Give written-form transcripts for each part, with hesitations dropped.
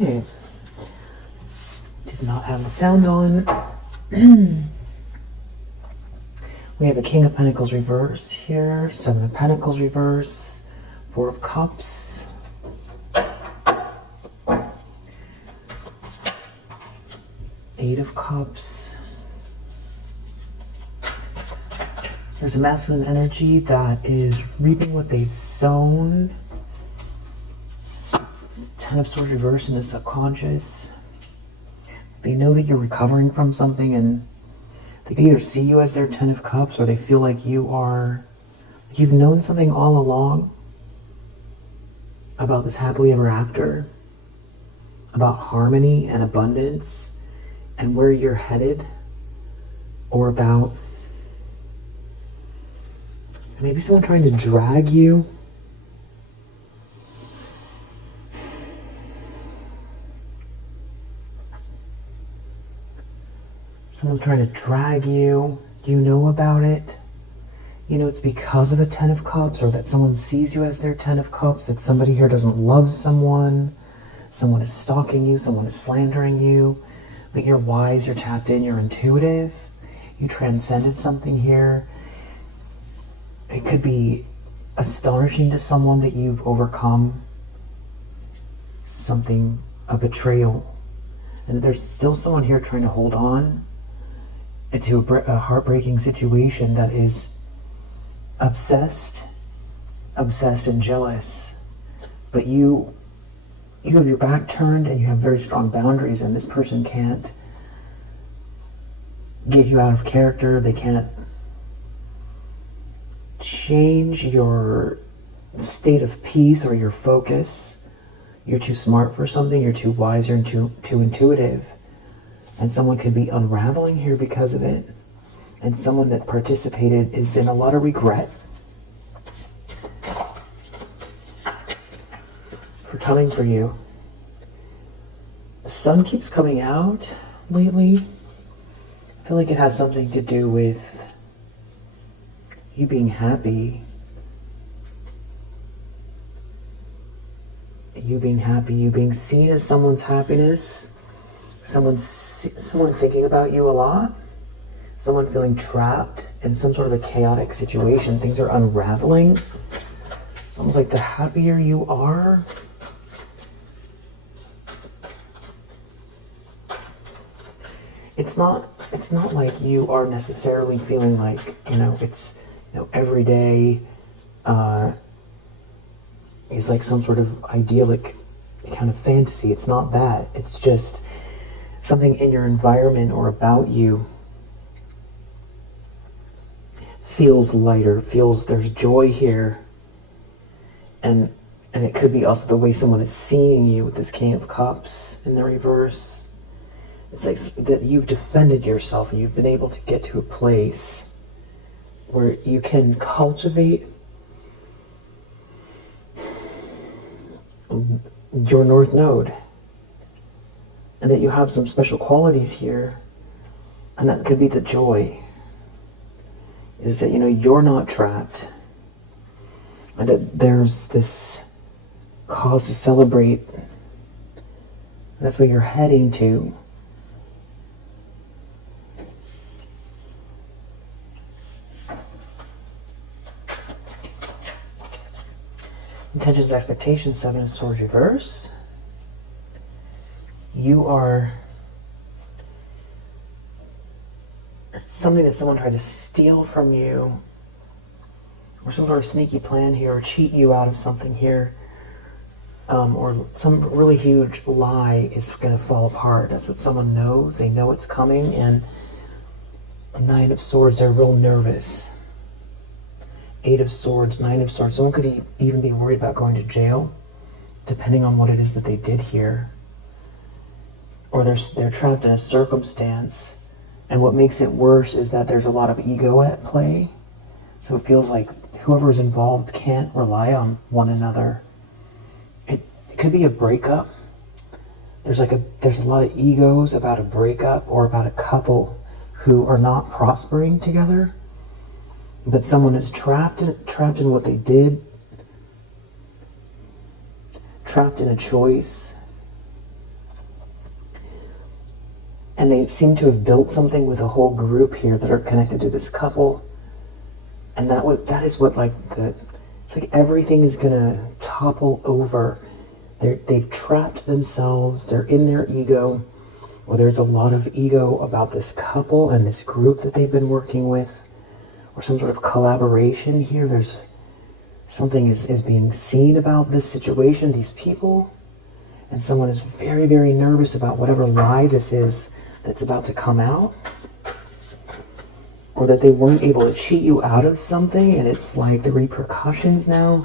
Okay. Did not have the sound on. We have a King of Pentacles reverse here, Seven of Pentacles reverse, Four of Cups, Eight of Cups. There's a masculine energy that is reaping what they've sown. Ten of Swords reverse in the subconscious. They know that you're recovering from something, and they can either see you as their Ten of Cups, or they feel like you've known something all along about this happily ever after, about harmony and abundance and where you're headed, or about maybe someone trying to drag you. Someone's trying to drag you. You know about it. You know it's because of a Ten of Cups, or that someone sees you as their Ten of Cups, that somebody here doesn't love someone. Someone is stalking you. Someone is slandering you. But you're wise. You're tapped in. You're intuitive. You transcended something here. It could be astonishing to someone that you've overcome something, a betrayal. And there's still someone here trying to hold on into a heartbreaking situation that is obsessed and jealous. But you have your back turned and you have very strong boundaries, and this person can't get you out of character. They can't change your state of peace or your focus. You're too smart for something, you're too wise, you're too intuitive. And someone could be unraveling here because of it. And someone that participated is in a lot of regret for coming for you. The sun keeps coming out lately. I feel like it has something to do with you being happy. You being happy, you being seen as someone's happiness. Someone thinking about you a lot. Someone feeling trapped in some sort of a chaotic situation. Things are unraveling. It's almost like the happier you are, it's not like you are necessarily feeling like, it's, every day is like some sort of idyllic kind of fantasy. It's not that. It's just something in your environment or about you feels lighter, there's joy here. And it could be also the way someone is seeing you with this King of Cups in the reverse. It's like that you've defended yourself and you've been able to get to a place where you can cultivate your North Node. And that you have some special qualities here. And that could be the joy. Is that, you're not trapped. And that there's this cause to celebrate. That's where you're heading to. Intentions, expectations, Seven of Swords reverse. You are something that someone tried to steal from you, or some sort of sneaky plan here, or cheat you out of something here, or some really huge lie is going to fall apart. That's what someone knows. They know it's coming, and Nine of Swords, they're real nervous. Eight of Swords, Nine of Swords. Someone could even be worried about going to jail, depending on what it is that they did here. Or they're trapped in a circumstance, and what makes it worse is that there's a lot of ego at play. So it feels like whoever's involved can't rely on one another. It could be a breakup. There's a lot of egos about a breakup, or about a couple who are not prospering together. But someone is trapped in what they did, trapped in a choice. And they seem to have built something with a whole group here that are connected to this couple. And that is what, like, it's like everything is gonna topple over. They've trapped themselves, they're in their ego, or there's a lot of ego about this couple and this group that they've been working with, or some sort of collaboration here. There's something is being seen about this situation, these people, and someone is very, very nervous about whatever lie this is that's about to come out, or that they weren't able to cheat you out of something, and it's like the repercussions now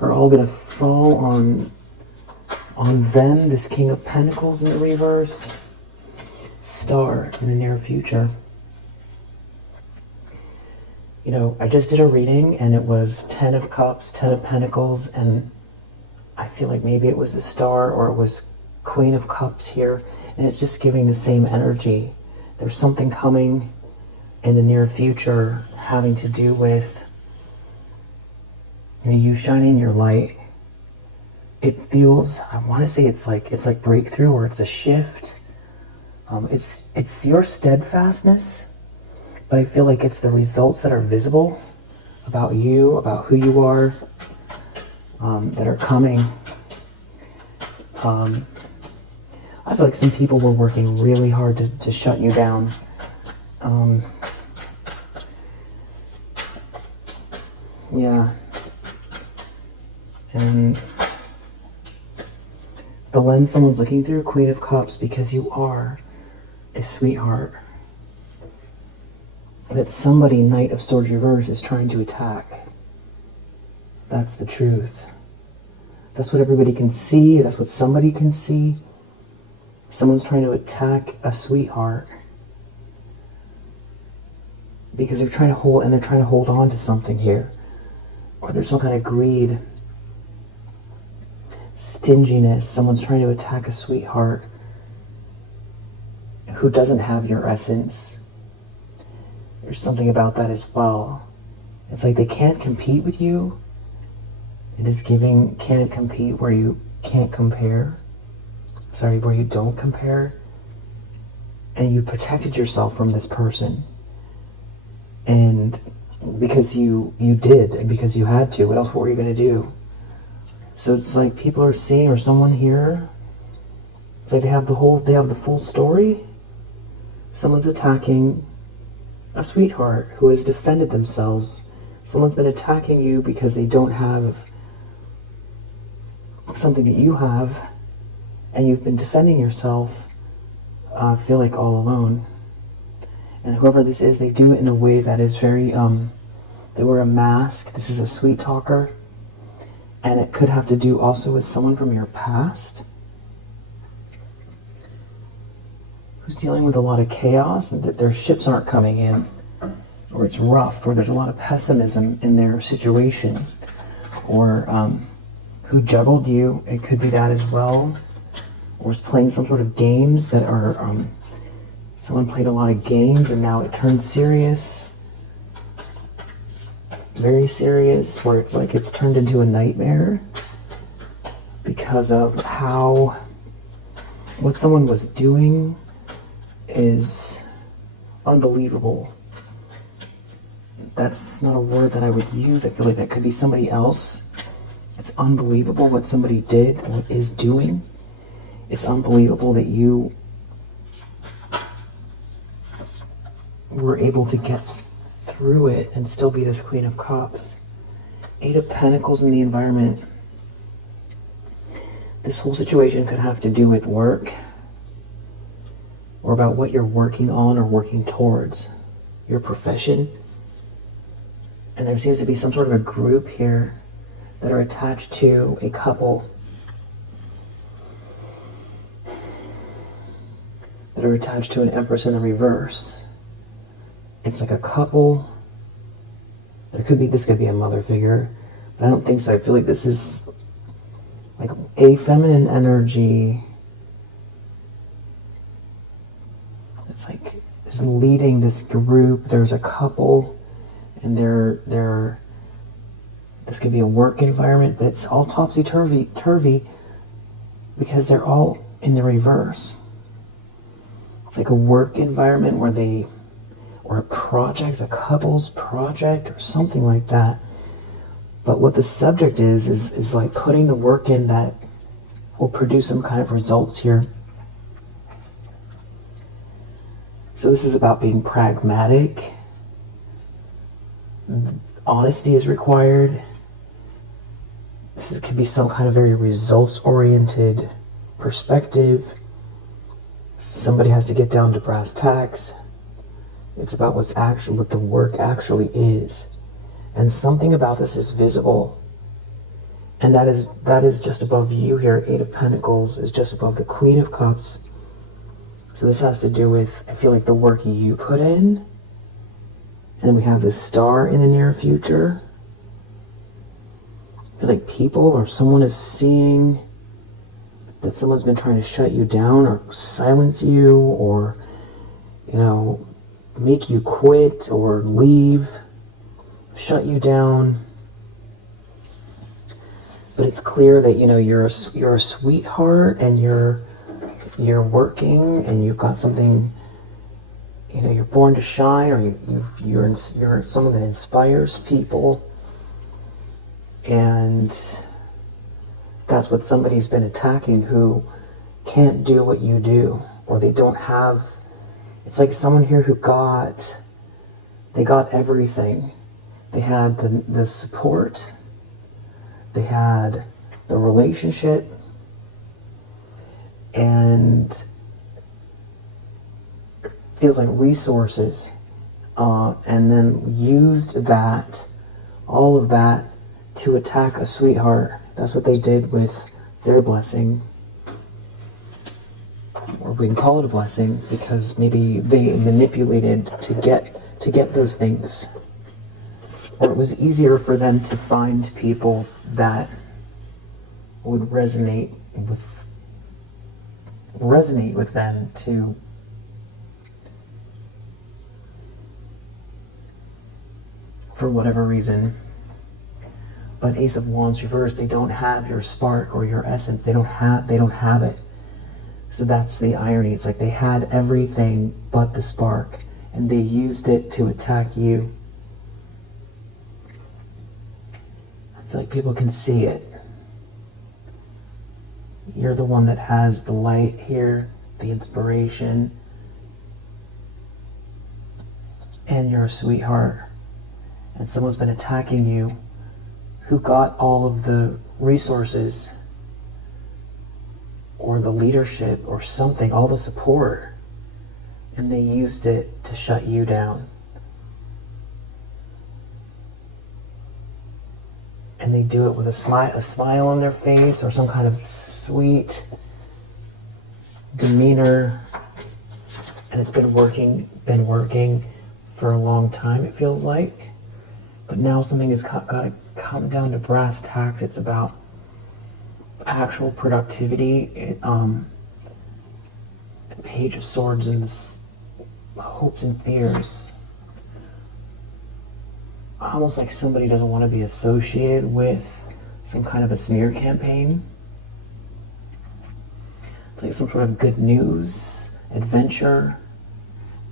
are all going to fall on them. This King of Pentacles in the reverse, Star in the near future. You know, I just did a reading and it was 10 of Cups, 10 of Pentacles, and I feel like maybe it was the Star or it was Queen of Cups here, and it's just giving the same energy. There's something coming in the near future having to do with, you know, you shining your light. It feels, I want to say it's like breakthrough, or it's a shift. It's your steadfastness, but I feel like it's the results that are visible about you, about who you are, that are coming. I feel like some people were working really hard to shut you down. Yeah. And the lens someone's looking through, Queen of Cups, because you are a sweetheart that somebody, Knight of Swords reverse, is trying to attack. That's the truth. That's what everybody can see. That's what somebody can see. Someone's trying to attack a sweetheart because they're trying to hold on to something here, or there's some kind of greed, stinginess. Someone's trying to attack a sweetheart who doesn't have your essence. There's something about that as well. It's like they can't compete with you. It is giving can't compete where you can't compare. Sorry, where you don't compare. And you protected yourself from this person. And because you did, and because you had to, what else were you going to do? So it's like people are seeing, or someone here, it's like they have the full story. Someone's attacking a sweetheart who has defended themselves. Someone's been attacking you because they don't have something that you have, and you've been defending yourself, feel like all alone. And whoever this is, they do it in a way that is very, they wear a mask. This is a sweet talker. And it could have to do also with someone from your past who's dealing with a lot of chaos, and that their ships aren't coming in, or it's rough, or there's a lot of pessimism in their situation, or who juggled you. It could be that as well, or is playing some sort of games that are, someone played a lot of games and now it turned serious, very serious, where it's like it's turned into a nightmare because of how what someone was doing is unbelievable. That's not a word that I would use. I feel like that could be somebody else. It's unbelievable what somebody did or is doing. It's unbelievable that you were able to get through it and still be this Queen of Cups. 8 of Pentacles in the environment. This whole situation could have to do with work, or about what you're working on or working towards, your profession. And there seems to be some sort of a group here that are attached to a couple, that are attached to an Empress in the reverse. It's like a couple. This could be a mother figure, but I don't think so. I feel like this is like a feminine energy. It's like is leading this group. There's a couple, and this could be a work environment, but it's all topsy-turvy because they're all in the reverse. It's like a work environment or a project, a couple's project or something like that. But what the subject is like putting the work in that will produce some kind of results here. So this is about being pragmatic. Honesty is required. Could be some kind of very results-oriented perspective. Somebody has to get down to brass tacks. It's about what the work actually is. And something about this is visible. And that is just above you here. Eight of Pentacles is just above the Queen of Cups. So this has to do with, I feel like, the work you put in. And we have this Star in the near future. I feel like people or someone is seeing that someone's been trying to shut you down or silence you or, make you quit or leave, shut you down. But it's clear that, you're a sweetheart and you're working and you've got something, you're born to shine, or you're someone that inspires people. And that's what somebody's been attacking, who can't do what you do, or they don't have. It's like someone here who got everything. They had the support, they had the relationship, and it feels like resources, and then used all of that to attack a sweetheart. That's what they did with their blessing. Or we can call it a blessing because maybe they manipulated to get those things. Or it was easier for them to find people that would resonate with them to for whatever reason. But Ace of Wands reversed, they don't have your spark or your essence. They don't have it. So that's the irony. It's like they had everything but the spark, and they used it to attack you. I feel like people can see it. You're the one that has the light here, the inspiration, and you're a sweetheart. And someone's been attacking you who got all of the resources or the leadership or something, all the support, and they used it to shut you down. And they do it with a smile on their face or some kind of sweet demeanor, and it's been working for a long time, it feels like. But now something has got to come down to brass tacks. It's about actual productivity. Page of Swords and hopes and fears. Almost like somebody doesn't want to be associated with some kind of a smear campaign. It's like some sort of good news, adventure,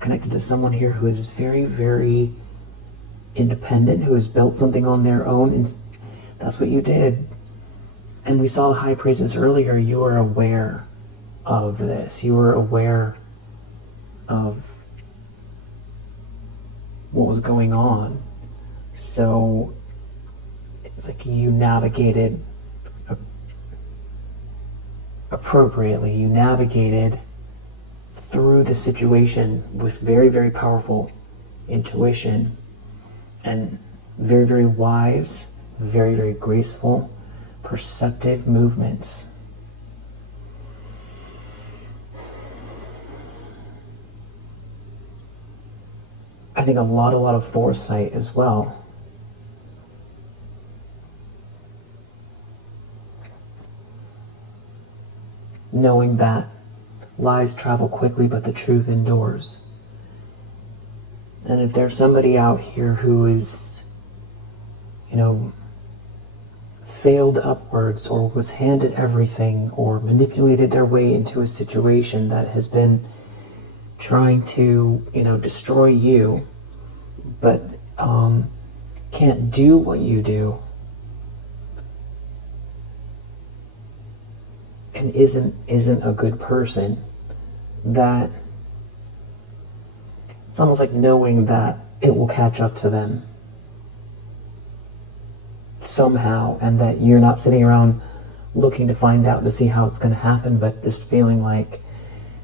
connected to someone here who is very, very independent, who has built something on their own, and that's what you did. And we saw the High Priestess earlier. You were aware of this. You were aware of what was going on. So it's like you navigated appropriately. You navigated through the situation with very, very powerful intuition and very, very wise, very, very graceful, perceptive movements. I think a lot of foresight as well. Knowing that lies travel quickly, but the truth endures. And if there's somebody out here who is, failed upwards, or was handed everything, or manipulated their way into a situation that has been, trying to, destroy you, but can't do what you do, and isn't a good person, that it's almost like knowing that it will catch up to them somehow, and that you're not sitting around looking to find out to see how it's going to happen, but just feeling like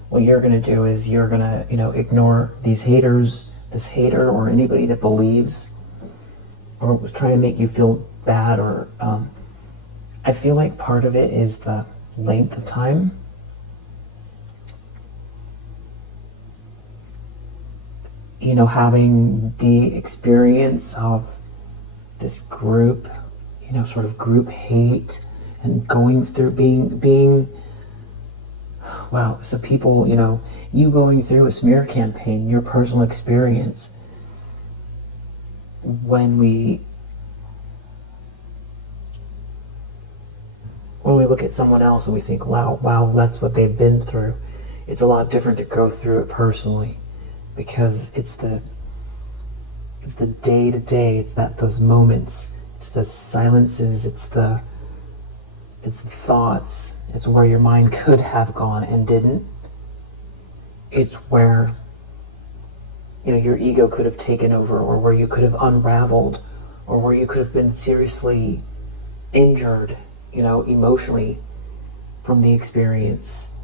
what you're going to do is you're going to, ignore these haters, this hater, or anybody that believes or was trying to make you feel bad, or I feel like part of it is the length of time. Having the experience of this group, sort of group hate, and going through being wow, so people, you going through a smear campaign, your personal experience, when we look at someone else and we think, wow, that's what they've been through, it's a lot different to go through it personally, because it's the day to day, it's those moments, it's the silences, it's the thoughts, it's where your mind could have gone and didn't. It's where your ego could have taken over, or where you could have unraveled, or where you could have been seriously injured, emotionally from the experience,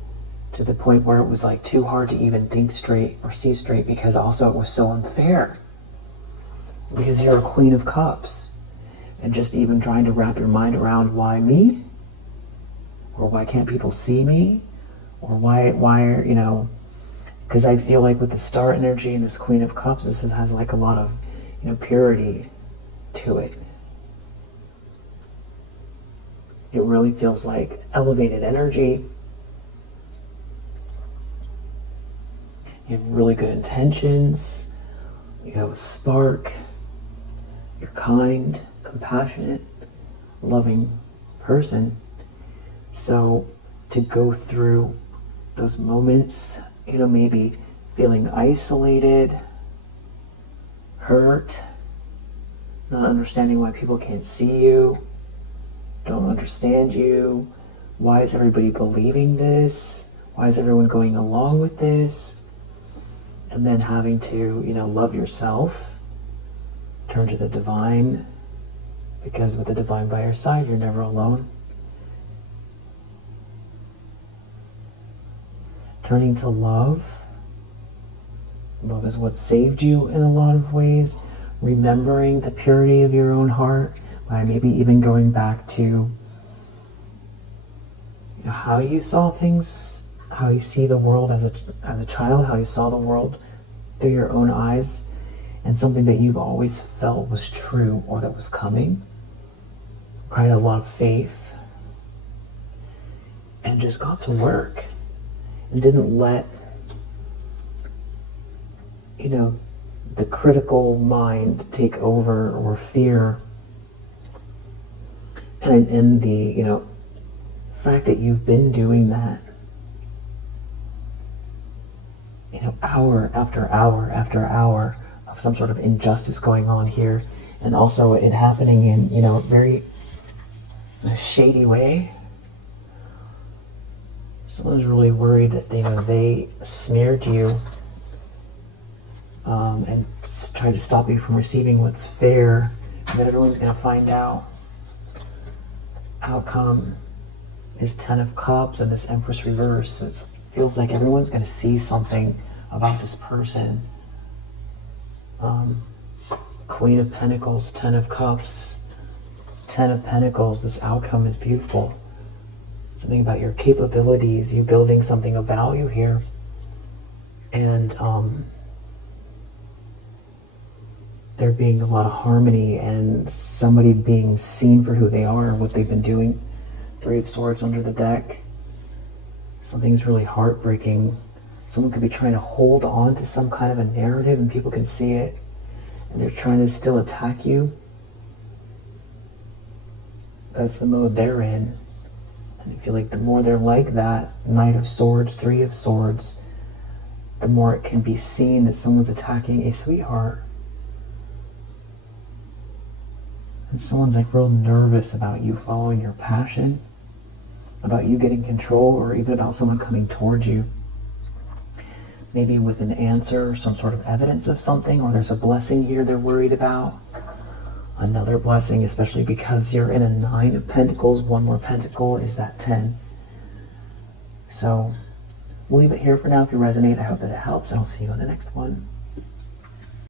to the point where it was like too hard to even think straight or see straight, because also it was so unfair. Because you're a Queen of Cups, and just even trying to wrap your mind around, why me? Or why can't people see me? Or why because I feel like with the star energy and this Queen of Cups, this has like a lot of, purity to it. It really feels like elevated energy. You have really good intentions. You have a spark. You're kind, compassionate, loving person. So to go through those moments, maybe feeling isolated, hurt, not understanding why people can't see you, don't understand you, why is everybody believing this, why is everyone going along with this, and then having to, love yourself, turn to the divine, because with the divine by your side, you're never alone. Turning to love. Love is what saved you in a lot of ways. Remembering the purity of your own heart by maybe even going back to how you saw things, how you see the world as a child, how you saw the world through your own eyes, and something that you've always felt was true or that was coming. Cried a lot of faith, and just got to work. And didn't let, the critical mind take over, or fear. And the, fact that you've been doing that, hour after hour after hour of some sort of injustice going on here, and also it happening in, a very shady way. Someone's really worried that they smeared you and tried to stop you from receiving what's fair, and that everyone's going to find out. Outcome is 10 of Cups and this Empress reverse. It feels like everyone's going to see something about this person. Queen of Pentacles, 10 of Cups, 10 of Pentacles. This outcome is beautiful. Something about your capabilities, you building something of value here, and there being a lot of harmony, and somebody being seen for who they are and what they've been doing. 3 of Swords under the deck. Something's really heartbreaking. Someone could be trying to hold on to some kind of a narrative, and people can see it, and they're trying to still attack you. That's the mode they're in. And I feel like the more they're like that, Knight of Swords, 3 of Swords, the more it can be seen that someone's attacking a sweetheart. And someone's like real nervous about you following your passion, about you getting control, or even about someone coming towards you. Maybe with an answer, some sort of evidence of something, or there's a blessing here they're worried about. Another blessing, especially because you're in a 9 of Pentacles. One more pentacle is that 10. So we'll leave it here for now. If you resonate, I hope that it helps, and I'll see you in the next one.